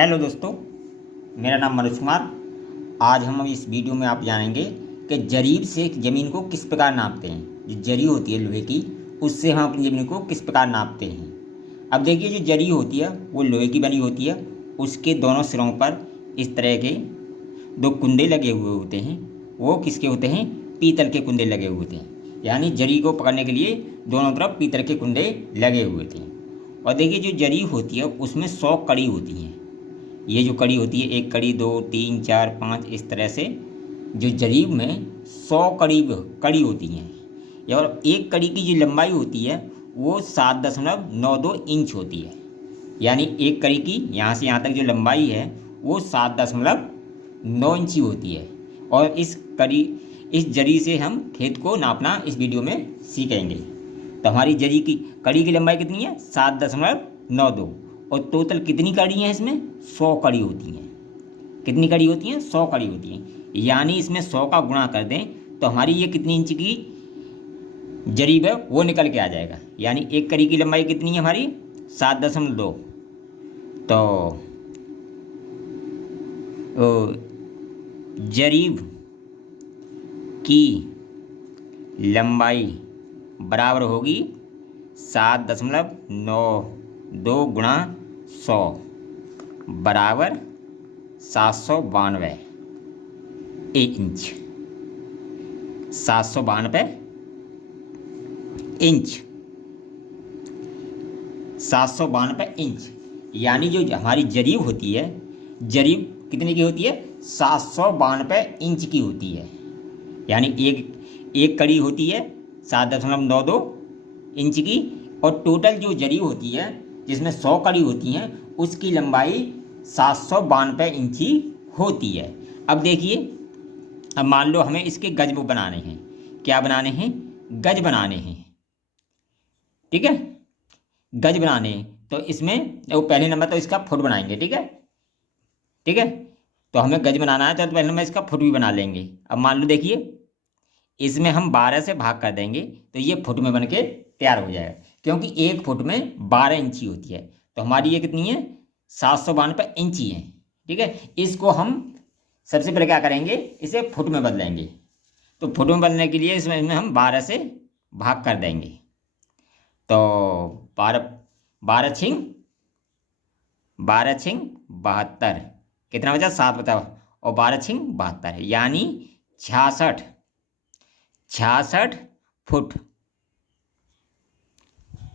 Hello दोस्तों, मेरा नाम मनोज कुमार। आज हम इस वीडियो में आप जानेंगे कि जरीब से ज़मीन को किस प्रकार नापते हैं। जो जरी होती है लोहे की, उससे हम अपनी ज़मीन को किस प्रकार नापते हैं। अब देखिए, जो जरी होती है वो लोहे की बनी होती है। उसके दोनों सिरों पर इस तरह के दो कुंडे लगे हुए होते हैं। वो किसके होते हैं? पीतल के कुंडे लगे हुए होते हैं। यानी जरी को पकड़ने के लिए दोनों तरफ पीतल के कुंडे लगे हुए थे। और देखिए, जो जरी होती है उसमें 100 कड़ी होती हैं। ये जो कड़ी होती है, एक कड़ी, दो, तीन, चार, पाँच, इस तरह से जो जरीब में 100 कड़ी होती हैं। और एक कड़ी की जो लंबाई होती है वो 7.92 इंच होती है। यानी एक कड़ी की यहाँ से यहाँ तक जो लंबाई है वो 7.9 इंची होती है। और इस जरी से हम खेत को नापना इस वीडियो में सीखेंगे। तो हमारी जरी की कड़ी की लंबाई कितनी है? 7.92। और टोटल कितनी कड़ी हैं इसमें? 100 कड़ी होती हैं। कितनी कड़ी होती हैं? 100 कड़ी होती हैं। यानी इसमें 100 का गुणा कर दें तो हमारी ये कितनी इंच की जरीब है वो निकल के आ जाएगा। यानी एक कड़ी की लंबाई कितनी है हमारी? 7.2। तो जरीब की लंबाई बराबर होगी 7.92 गुणा 100 बराबर 792 इंच। 792 इंच। 792 इंच। यानी जो हमारी जरीब होती है, जरीब कितने की होती है? 792 इंच की होती है। यानी एक कड़ी होती है 7.92 इंच की। और टोटल जो जरीब होती है जिसमें 100 कड़ी होती हैं उसकी लंबाई 792 इंची होती है। अब देखिए, अब मान लो हमें इसके गज बनाने हैं। क्या बनाने हैं? गज बनाने हैं। ठीक है, गज बनाने हैं। तो इसमें वो पहले नंबर तो इसका फुट बनाएंगे। ठीक है, ठीक है। तो हमें गज बनाना है तो पहले नंबर इसका फुट भी बना लेंगे। अब मान लो, देखिए, इसमें हम 12 से भाग कर देंगे तो ये फुट में बन के तैयार हो जाएगा। क्योंकि एक फुट में 12 इंची होती है। तो हमारी ये कितनी है? 792 इंची है। ठीक है, इसको हम सबसे पहले क्या करेंगे? इसे फुट में बदलेंगे। तो फुट में बदलने के लिए इसमें हम 12 से भाग कर देंगे। तो 12 72। कितना बचा? 7 बताओ। और 12 6 72 यानी 66 फुट।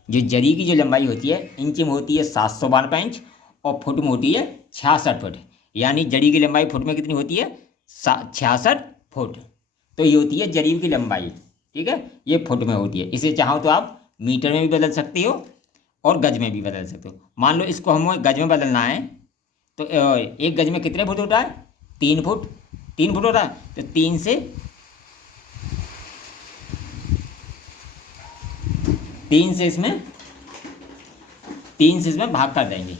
जो जरी की जो लंबाई होती है इंच में होती है 792 इंच और फुट में होती है 66 फुट। यानी जरी की लंबाई फुट में कितनी होती है? 66 फुट। तो ये होती है जरीब की लंबाई। ठीक है, ये फुट में होती है। इसे चाहो तो आप मीटर में भी बदल सकते हो और गज में भी बदल सकते हो। मान लो इसको हमें गज में बदलना है तो एक गज में कितने फुट होता है? 3 फुट। 3 फुट होता है तो 3 से इसमें भाग कर देंगे।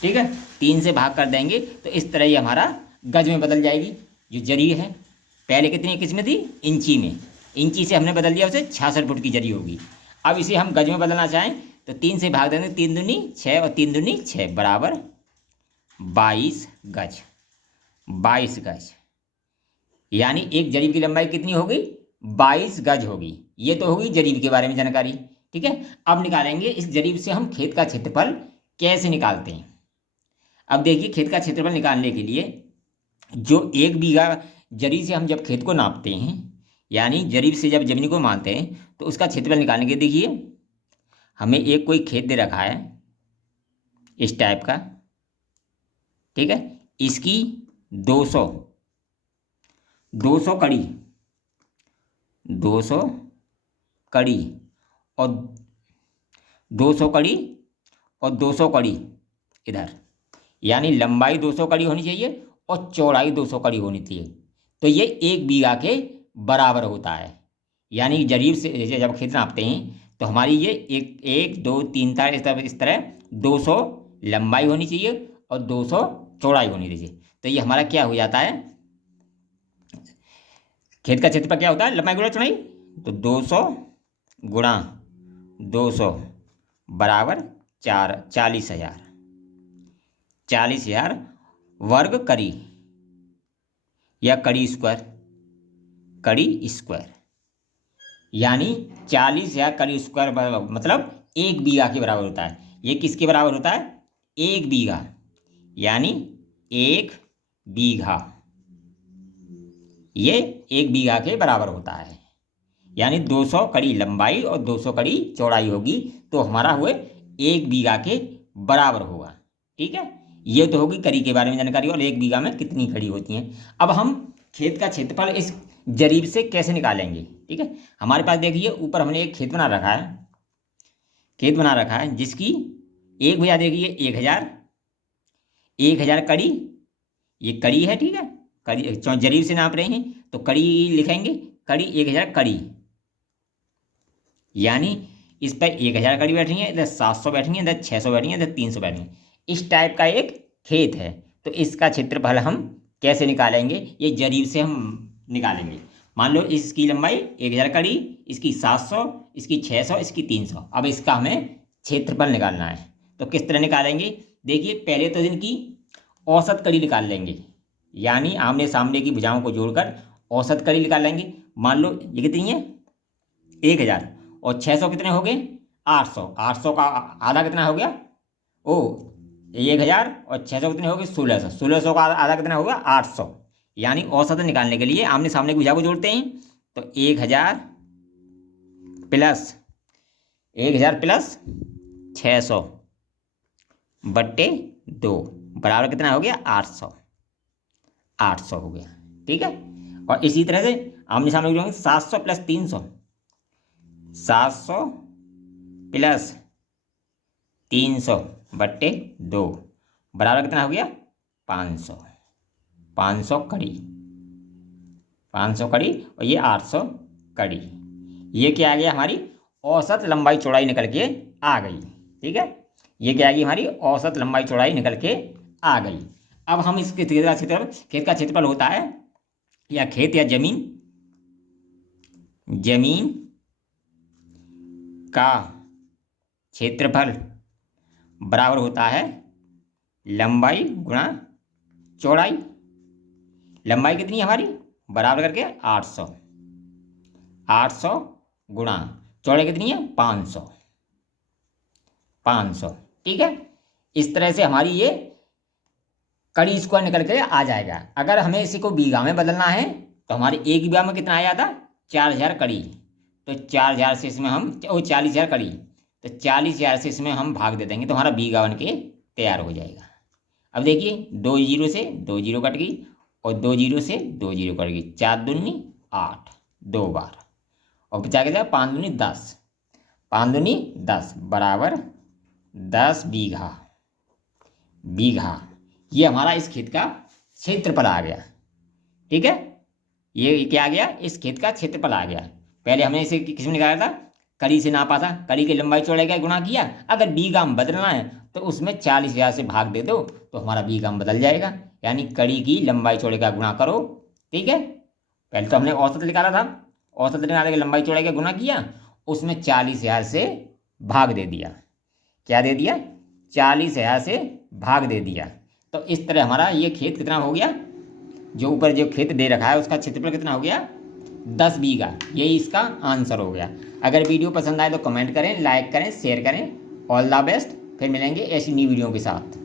ठीक है, 3 से भाग कर देंगे तो इस तरह ही हमारा गज में बदल जाएगी। जो जरी है पहले कितनी किस में थी? इंची में। इंची से हमने बदल दिया, उसे 66 फुट की जरी होगी। अब इसे हम गज में बदलना चाहें तो 3 से भाग देंगे। 3 दूनी 6 और 3 दूनी 6 बराबर 22 गज। 22 गज। यानी एक जरीब की लंबाई कितनी होगी? 22 गज होगी। ये तो होगी जरीब के बारे में जानकारी। ठीक है, अब निकालेंगे इस जरीब से हम खेत का क्षेत्रफल कैसे निकालते हैं। अब देखिए, खेत का क्षेत्रफल निकालने के लिए जो 1 बीघा जरी से हम जब खेत को नापते हैं, यानी जरीब से जब जमीन को मानते हैं तो उसका क्षेत्रफल निकालने के, देखिए, हमें एक कोई खेत दे रखा है इस टाइप का। ठीक है, इसकी 200 कड़ी, 200 कड़ी और 200 कड़ी और 200 कड़ी इधर। यानी लंबाई 200 कड़ी होनी चाहिए और चौड़ाई 200 कड़ी होनी चाहिए। तो ये 1 बीघा के बराबर होता है। यानी जरीब से जैसे जब खेत नापते हैं तो हमारी ये 1 2 3 4 इस तरह 200 लंबाई होनी चाहिए और 200 चौड़ाई होनी चाहिए। तो ये हमारा क्या हो जाता है? खेत का क्षेत्रफल क्या होता है? लंबाई गुणा चौड़ाई। तो 200 गुणा 200 बराबर 40,000। 40,000 वर्ग कड़ी या कड़ी स्क्वायर, कड़ी स्क्वायर यानी 40,000 कड़ी स्क्वायर मतलब 1 बीघा के बराबर होता है। ये किसके बराबर होता है? 1 बीघा, यानी 1 बीघा, ये 1 बीघा के बराबर होता है। यानी 200 कड़ी लंबाई और 200 कड़ी चौड़ाई होगी, तो हमारा हुए 1 बीघा के बराबर होगा। ठीक है, ये तो होगी कड़ी के बारे में जानकारी और 1 बीघा में कितनी कड़ी होती हैं। अब हम खेत का क्षेत्रफल इस जरीब से कैसे निकालेंगे? ठीक है, हमारे पास देखिए ऊपर हमने एक खेत बना रखा है, खेत बना रखा है जिसकी एक भैया देखिए 1000 कड़ी, ये कड़ी है। ठीक है, कड़ी जरीब से नाप रहे हैं तो कड़ी लिखेंगे, कड़ी 1000 कड़ी, यानी इस पर 1000 कड़ी बैठ रही है, इधर 700 बैठ रही है, इधर 600 बैठ रही है, इधर 300 बैठ रही है। इस टाइप का एक खेत है, तो इसका क्षेत्रफल हम कैसे निकालेंगे? ये जरीब से हम निकालेंगे। मान लो इसकी लंबाई 1000 कड़ी, इसकी 700, इसकी 600, इसकी 300। अब इसका हमें क्षेत्रफल निकालना है, तो किस तरह निकालेंगे? देखिए पहले तो इनकी औसत कड़ी निकाल लेंगे, यानी आमने सामने की भुजाओं को जोड़कर औसत कड़ी निकाल लेंगे। मान लो ये कितनी है? 1000 और 600 कितने हो गए? 800। 800 का आधा कितना हो गया? ओ 1000 और 600 कितने हो गए? 1600। 1600 का आधा कितना होगा? 800। यानी औसत निकालने के लिए आमने सामने की भुजा को जोड़ते हैं, तो 1000 प्लस 600 बट्टे 2 बराबर कितना हो गया? 800। 800 हो गया। ठीक है, और इसी तरह से आमने सामने की जोड़ेंगे, 700 प्लस 300, 700 प्लस 300 बट्टे 2 बराबर कितना हो गया? 500। 500 कड़ी, 500 कड़ी और ये 800 कड़ी। ये क्या आ गया? हमारी औसत लंबाई चौड़ाई निकल के आ गई। ठीक है, ये क्या आ गई? हमारी औसत लंबाई चौड़ाई निकल के आ गई। अब हम इसके खेत का क्षेत्रफल होता है, या खेत या जमीन का क्षेत्रफल बराबर होता है लंबाई गुणा चौड़ाई। लंबाई कितनी है हमारी? बराबर करके 800, 800 गुणा चौड़ाई कितनी है? 500, 500। ठीक है, इस तरह से हमारी ये कड़ी स्क्वायर निकल के आ जाएगा। अगर हमें इसी को बीघा में बदलना है तो हमारे 1 बीघा में कितना आया था? 4000 कड़ी, तो 4000 से इसमें हम 40,000 कड़ी, तो 40,000 से इसमें हम भाग दे देंगे, तो हमारा बीघा बन के तैयार हो जाएगा। अब देखिए 2 जीरो से 2 जीरो कट गई और 2 जीरो से 2 जीरो कट गई, 4 दूनी 8, 2 बार और बचा के जाए 5 दूनी 10, 5 दूनी 10 बराबर 10 बीघा। बीघा ये हमारा इस खेत का क्षेत्रफल आ गया। ठीक है, ये क्या आ गया? इस खेत का क्षेत्रफल आ गया। पहले हमने इसे किस में निकाला था? कड़ी से नापा था, कड़ी की लंबाई चौड़ाई का गुणा किया। अगर बीघा में बदलना है तो उसमें 40,000 से भाग दे दो, तो हमारा बीघा में बदल जाएगा। यानी कड़ी की लंबाई चौड़ाई का गुणा करो। ठीक है, पहले तो हमने औसत निकाला था, औसत निकालने के लंबाई चौड़ाई का गुणा किया, उसमें 40,000 से भाग दे दिया। क्या दे दिया? 40,000 से भाग दे दिया। तो इस तरह हमारा ये खेत कितना हो गया? जो ऊपर जो खेत दे रखा है उसका क्षेत्रफल कितना हो गया? 10 बीघा। यही इसका आंसर हो गया। अगर वीडियो पसंद आए तो कमेंट करें, लाइक करें, शेयर करें। All the best. फिर मिलेंगे ऐसी नई वीडियो के साथ।